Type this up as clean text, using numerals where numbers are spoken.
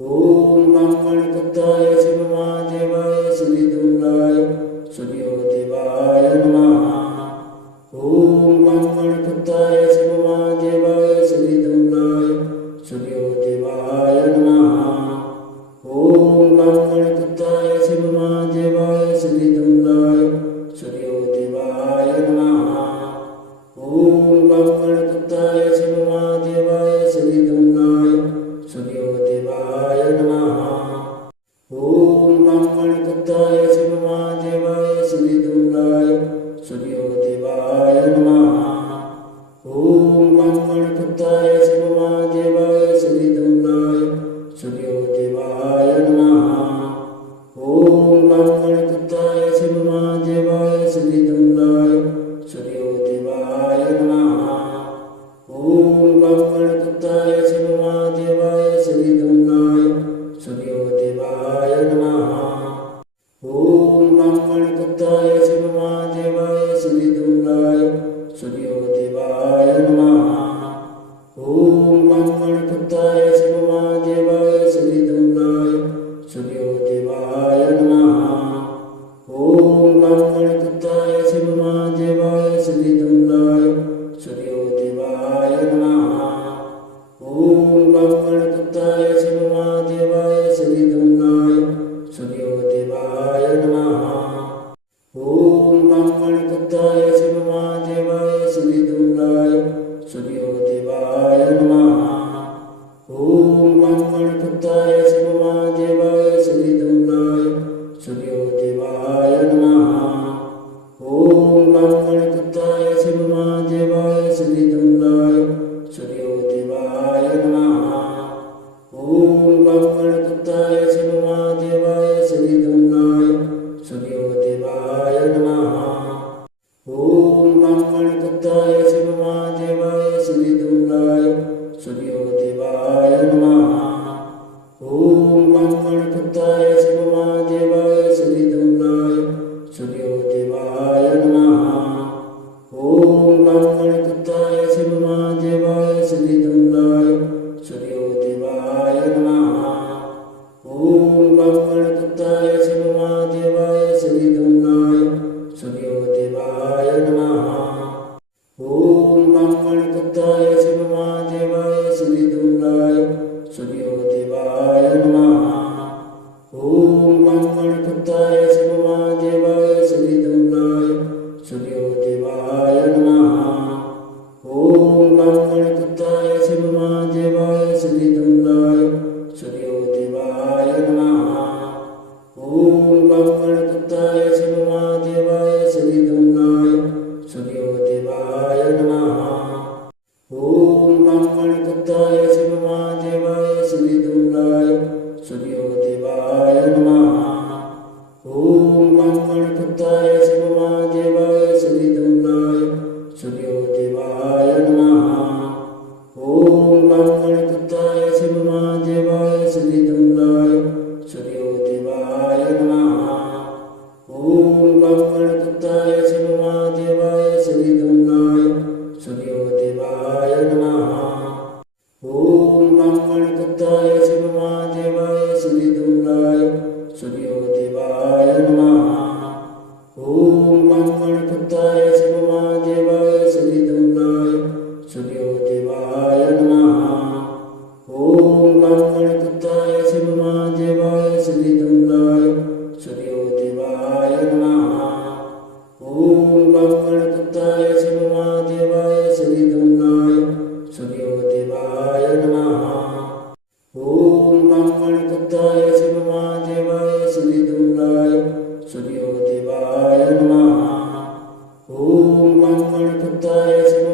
ॐ गं गणपतये शिव महादेवाय श्रीदुर्गाय सूर्योदेवाय नमः। ॐ गं गणपतये शिव महादेवाय श्रीदुर्गाय सूर्योदेवाय नमः। ॐ गं गणपतये शिव महादेवाय श्रीदुर्गाय सूर्योदेवाय नमः। ॐ गं गणपतये शिव महादेवाय श्रीदुर्गाय सूर्योदेवाय नमः। ॐ गं गणपतये शिव महादेवाय श्रीदुर्गाय सूर्योदेवाय नमः। ॐ गं गणपतये शिव महादेवाय श्रीदुर्गाय सूर्योदेवाय नमः। ॐ गं गणपतये शिव महादेवाय श्रीदुर्गाय सूर्योदेवाय नमः। ॐ गं गणपतये शिव महादेवाय श्रीदुर्गाय सूर्योदेवाय नमः। ॐ गं गणपतये शिव महादेवाय श्रीदुर्गाय सूर्योदेवाय नमः। ॐ गं गणपतये शिव महादेवाय श्रीदुर्गाय सूर्योदेवाय नमः। ॐ गं गणपतये शिव महादेवाय श्रीदुर्गाय सूर्योदेवाय नमः। ॐ गं गणपतये शिव महादेवाय श्रीदुर्गाय सूर्योदेवाय नमः। ॐ गं गणपतये शिव महादेवाय श्रीदुर्गाय सूर्योदेवाय नमः। ॐ गं गणपतये शिव महादेवाय श्रीदुर्गाय सूर्योदेवाय नमः। ॐ गं गणपतये शिव महादेवाय श्रीदुर्गाय सूर्योदेवाय नमः। ॐ गं गणपतये शिव महादेवाय श्रीदुर्गाय सूर्योदेवाय नमः। ॐ गं गणपतये शिव महादेवाय श्रीदुर्गाय सूर्योदेवाय नमः। ॐ गं गणपतये शिव महादेवाय श्रीदुर्गाय सूर्योदेवाय नमः। ॐ गं गणपतये शिव महादेवाय श्रीदुर्गाय सूर्योदेवाय नमः। ॐ गं गणपतये शिव महादेवाय श्रीदुर्गाय सूर्योदेवाय नमः। ॐ गं गणपतये शिव महादेवाय श्रीदुर्गाय सूर्योदेवाय नमः। ॐ गं गणपतये शिव महादेवाय श्रीदुर्गाय सूर्योदेवाय नमः। ॐ गं गणपतये शिव महादेवाय श्रीदुर्गाय सूर्योदेवाय नमः। ॐ गं गणपतये शिव महादेवाय श्रीदुर्गाय सूर्योदेवाय नमः। ॐ गं गणपतये शिव महादेवाय श्रीदुर्गाय सूर्योदेवाय नमः। ॐ गं गणपतये शिव महादेवाय श्रीदुर्गाय सूर्योदेवाय नमः। ॐ गं गणपतये शिव महादेवाय श्रीदुर्गाय सूर्योदेवाय नमः। ॐ गं गणपतये शिव महादेवाय श्रीदुर्गाय सूर्योदेवाय नमः। ॐ गं गणपतये शिव महादेवाय श्रीदुर्गाय सूर्योदेवाय नमः। ॐ गं गणपतये शिव महादेवाय श्रीदुर्गाय सूर्योदेवाय नमः। ॐ गं गणपतये शिव महादेवाय श्रीदुर्गाय सूर्योदेवाय नमः। ॐ गं गणपतये शिव महादेवाय श्रीदुर्गाय सूर्योदेवाय नमः। ॐ गं गणपतये शिव महादेवाय श्रीदुर्गाय सूर्योदेवाय नमः। ॐ गं गणपतये शिव